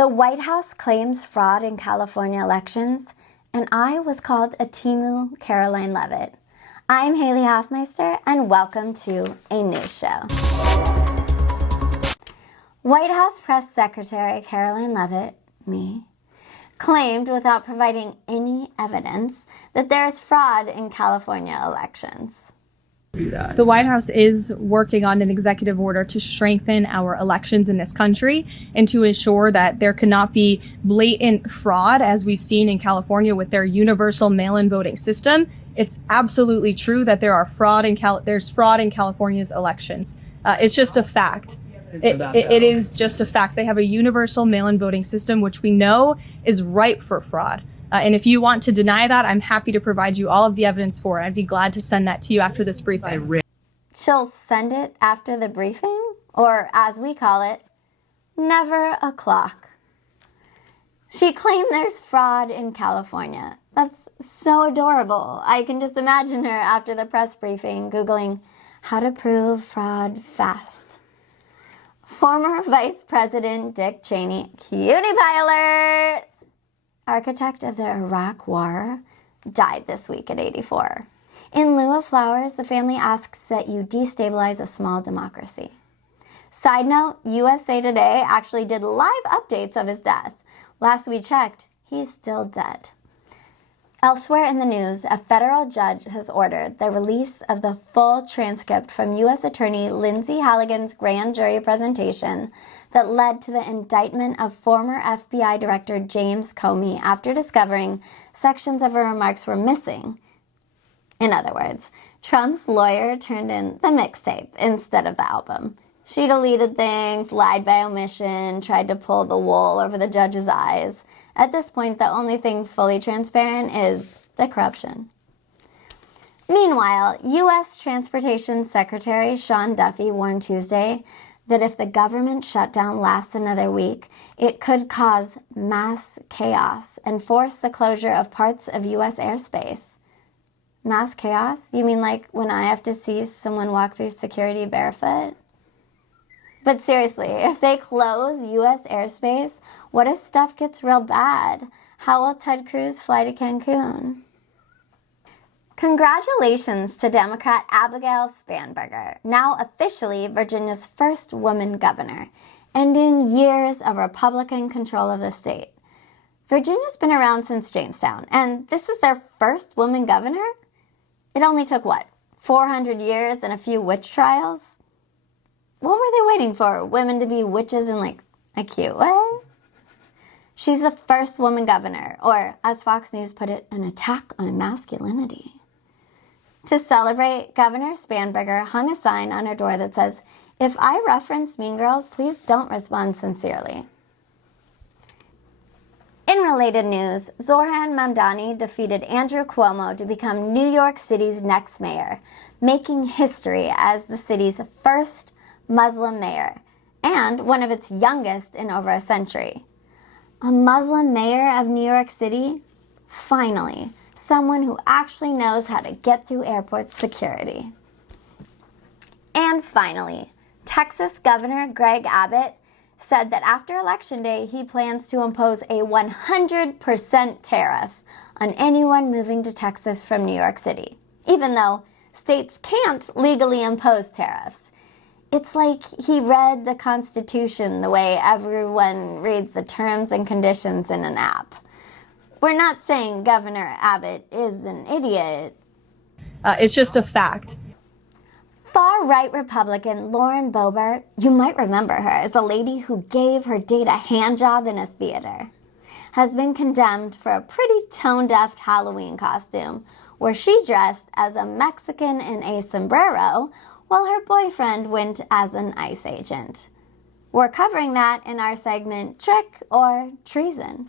The White House claims fraud in California elections, and I was called a Temu Caroline Leavitt. I'm Haley Hoffmeister, and welcome to a news show. White House Press Secretary Caroline Leavitt, me, claimed without providing any evidence that there is fraud in California elections. The White House is working on an executive order to strengthen our elections in this country and to ensure that there cannot be blatant fraud, as we've seen in California with their universal mail-in voting system. It's absolutely true that there's fraud in California's elections. It's just a fact. It is just a fact. They have a universal mail-in voting system, which we know is ripe for fraud. And if you want to deny that, I'm happy to provide you all of the evidence for it. I'd be glad to send that to you after this briefing. She'll send it after the briefing, or as we call it, never a clock. She claimed there's fraud in California. That's so adorable. I can just imagine her after the press briefing Googling how to prove fraud fast. Former Vice President Dick Cheney, cutie pie alert, architect of the Iraq War, died this week at 84. In lieu of flowers, the family asks that you destabilize a small democracy. Side note, USA Today actually did live updates of his death. Last we checked, he's still dead. Elsewhere in the news, a federal judge has ordered the release of the full transcript from U.S. Attorney Lindsey Halligan's grand jury presentation that led to the indictment of former FBI Director James Comey after discovering sections of her remarks were missing. In other words, Trump's lawyer turned in the mixtape instead of the album. She deleted things, lied by omission, tried to pull the wool over the judge's eyes. At this point, the only thing fully transparent is the corruption. Meanwhile, U.S. Transportation Secretary Sean Duffy warned Tuesday that if the government shutdown lasts another week, it could cause mass chaos and force the closure of parts of U.S. airspace. Mass chaos? You mean like when I have to see someone walk through security barefoot? But seriously, if they close U.S. airspace, what if stuff gets real bad? How will Ted Cruz fly to Cancun? Congratulations to Democrat Abigail Spanberger, now officially Virginia's first woman governor, ending years of Republican control of the state. Virginia's been around since Jamestown, and this is their first woman governor? It only took, 400 years and a few witch trials? What were they waiting for? Women to be witches in, a cute way? She's the first woman governor, or, as Fox News put it, an attack on masculinity. To celebrate, Governor Spanberger hung a sign on her door that says, "If I reference Mean Girls, please don't respond sincerely." In related news, Zohran Mamdani defeated Andrew Cuomo to become New York City's next mayor, making history as the city's first Muslim mayor, and one of its youngest in over a century. A Muslim mayor of New York City? Finally, someone who actually knows how to get through airport security. And finally, Texas Governor Greg Abbott said that after Election Day, he plans to impose a 100% tariff on anyone moving to Texas from New York City, even though states can't legally impose tariffs. It's like he read the Constitution the way everyone reads the terms and conditions in an app. We're not saying Governor Abbott is an idiot. It's just a fact. Far-right Republican Lauren Boebert, you might remember her as the lady who gave her date a handjob in a theater, has been condemned for a pretty tone-deaf Halloween costume where she dressed as a Mexican in a sombrero while her boyfriend went as an ICE agent. We're covering that in our segment, Trick or Treason.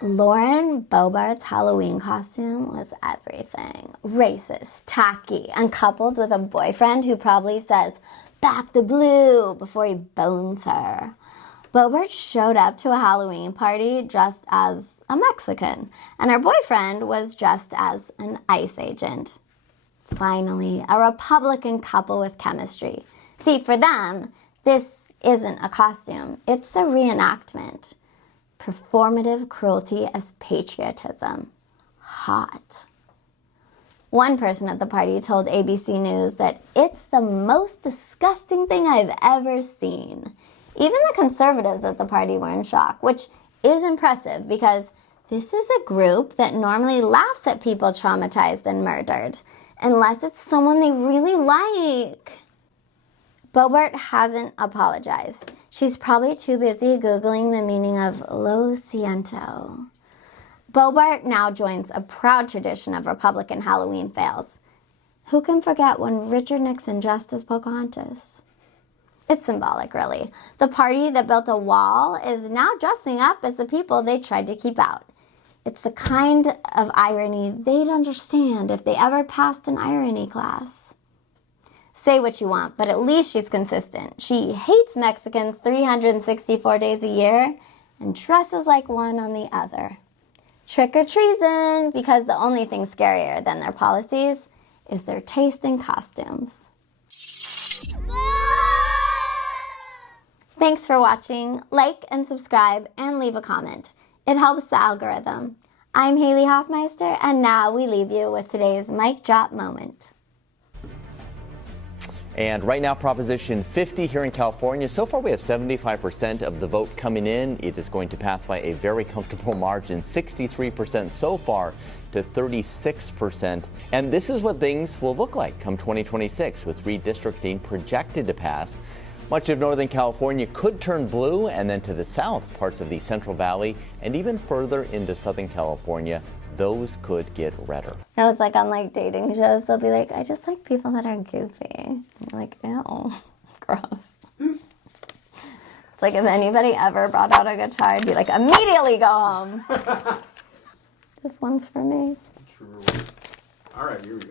Lauren Boebert's Halloween costume was everything. Racist, tacky, and coupled with a boyfriend who probably says, "Back the blue," before he bones her. Boebert showed up to a Halloween party dressed as a Mexican, and her boyfriend was dressed as an ICE agent. Finally, a Republican couple with chemistry. See, for them, This isn't a costume. It's a reenactment. Performative cruelty as patriotism. Hot. One person at the party told ABC News that it's the most disgusting thing I've ever seen. Even the conservatives at the party were in shock, which is impressive because this is a group that normally laughs at people traumatized and murdered, unless it's someone they really like. Boebert hasn't apologized. She's probably too busy Googling the meaning of lo siento. Boebert now joins a proud tradition of Republican Halloween fails. Who can forget when Richard Nixon dressed as Pocahontas? It's symbolic, really. The party that built a wall is now dressing up as the people they tried to keep out. It's the kind of irony they'd understand if they ever passed an irony class. Say what you want, but at least she's consistent. She hates Mexicans 364 days a year and dresses like one on the other. Trick or treason, because the only thing scarier than their policies is their taste in costumes. Thanks for watching. Like and subscribe and leave a comment. It helps the algorithm. I'm Haley Hoffmeister, and now we leave you with today's mic drop moment. And right now, Proposition 50 here in California. So far, we have 75% of the vote coming in. It is going to pass by a very comfortable margin, 63% so far to 36%. And this is what things will look like come 2026, with redistricting projected to pass. Much of Northern California could turn blue, and then to the south, parts of the Central Valley, and even further into Southern California, those could get redder. No, it's like on dating shows, they'll be like, I just like people that are goofy. And you're like, ew, gross. It's like if anybody ever brought out a guitar, I'd be like, immediately go home. This one's for me. All right, here we go.